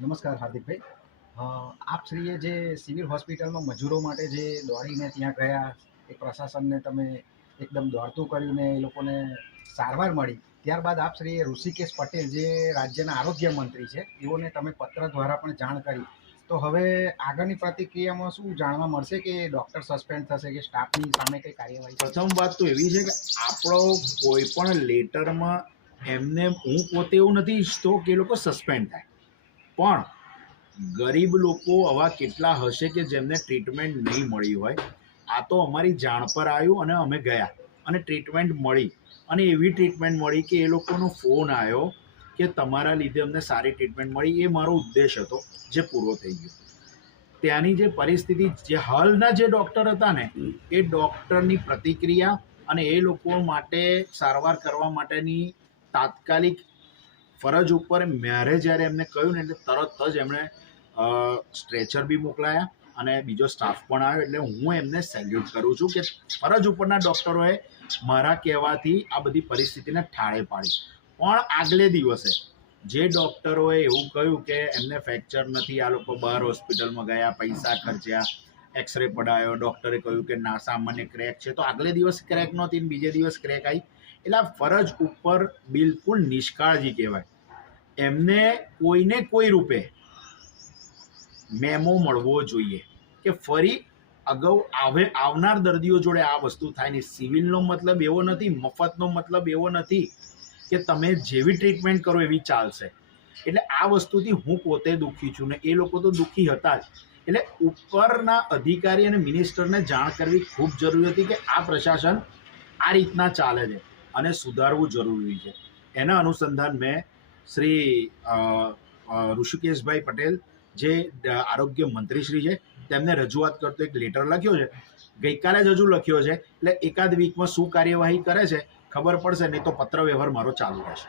નમસ્કાર હાર્દિકભાઈ. અ, આપ શ્રીએ જે સિવિલ હોસ્પિટલમાં મજૂરો માટે જે દોડીને ત્યાં ગયા એ પ્રશાસનને તમે એકદમ દોડતું કર્યું એ લોકોને સારવાર મળી. ત્યારબાદ આપ શ્રીએ ઋષિકેશ પટેલ જે રાજ્યના આરોગ્ય મંત્રી છે એઓને તમે પત્ર દ્વારા પણ જાણ કરી. તો હવે આગળની પ્રતિક્રિયામાં શું જાણવા મળશે કે ડૉક્ટર સસ્પેન્ડ થશે કે સ્ટાફની સામે કઈ કાર્યવાહી પ્રથમ વાત તો એવી છે કે આપણો કોઈ પણ લેટરમાં એમને હું પોતે એવું નથી ઈચ્છતો કે એ લોકો સસ્પેન્ડ થાય. પણ ગરીબ લોકો આવા કેટલા હશે કે જેમને ટ્રીટમેન્ટ નહીં મળી હોય? આ તો અમારી જાણ પર આવ્યું અને અમે ગયા અને ટ્રીટમેન્ટ મળી. અને એવી ટ્રીટમેન્ટ મળી કે એ લોકોનો ફોન આવ્યો કે તમારા લીધે અમને સારી ટ્રીટમેન્ટ મળી. એ મારો ઉદ્દેશ હતો, જે પૂરો થઈ ગયો. ત્યાંની જે પરિસ્થિતિ, જે હાલના જે ડૉક્ટર હતા ને, એ ડૉક્ટરની પ્રતિક્રિયા અને એ લોકો માટે સારવાર કરવા માટેની તાત્કાલિક ફરજ ઉપર મેરે જ્યારે એમને કહ્યું ને એટલે તરત જ એમણે સ્ટ્રેચર બી મોકલાયા અને બીજો સ્ટાફ પણ આવ્યો. એટલે હું એમને સેલ્યુટ કરું છું કે ફરજ ઉપરના ડૉક્ટરોએ મારા કહેવાથી આ બધી પરિસ્થિતિને ઠાળે પાડી. પણ આગલે દિવસે જે ડૉક્ટરોએ એવું કહ્યું કે એમને ફ્રેક્ચર નથી, આ લોકો બહાર હોસ્પિટલમાં ગયા, પૈસા ખર્ચ્યા એક્સરે પડાયો ડૉક્ટરે કહ્યું કે ના, સામાન્ય ક્રેક છે. તો આગલે દિવસ ક્રેક નહોતી બીજે દિવસ ક્રેક આવી એટલે આ ફરજ ઉપર બિલકુલ નિષ્કાળજી કહેવાય. એમને કોઈને કોઈ રૂપે મેમો મળવો જોઈએ કે ફરી અગાઉ આવે, આવનાર દર્દીઓ જોડે આ વસ્તુ થાય નહીં સિવિલનો મતલબ એવો નથી, મફતનો મતલબ એવો નથી કે તમે જેવી ટ્રીટમેન્ટ કરો એવી ચાલશે. એટલે આ વસ્તુથી હું પોતે દુઃખી છું ને એ લોકો તો દુઃખી હતા જ. એટલે ઉપરના અધિકારી અને મિનિસ્ટરને જાણ કરવી ખૂબ જરૂરી હતી કે આ પ્રશાસન આ રીતના ચાલે છે અને સુધારવું જરૂરી છે. એના અનુસંધાન મેં શ્રી ઋષિકેશભાઈ પટેલ, જે આરોગ્ય મંત્રીશ્રી છે, તેમને રજૂઆત કરતો એક લેટર લખ્યો છે. ગઈકાલે જ હજુ લખ્યો છે. એટલે એકાદ વીકમાં શું કાર્યવાહી કરે છે, ખબર પડશે, નહીં તો પત્ર વ્યવહાર મારો ચાલુ રહેશે.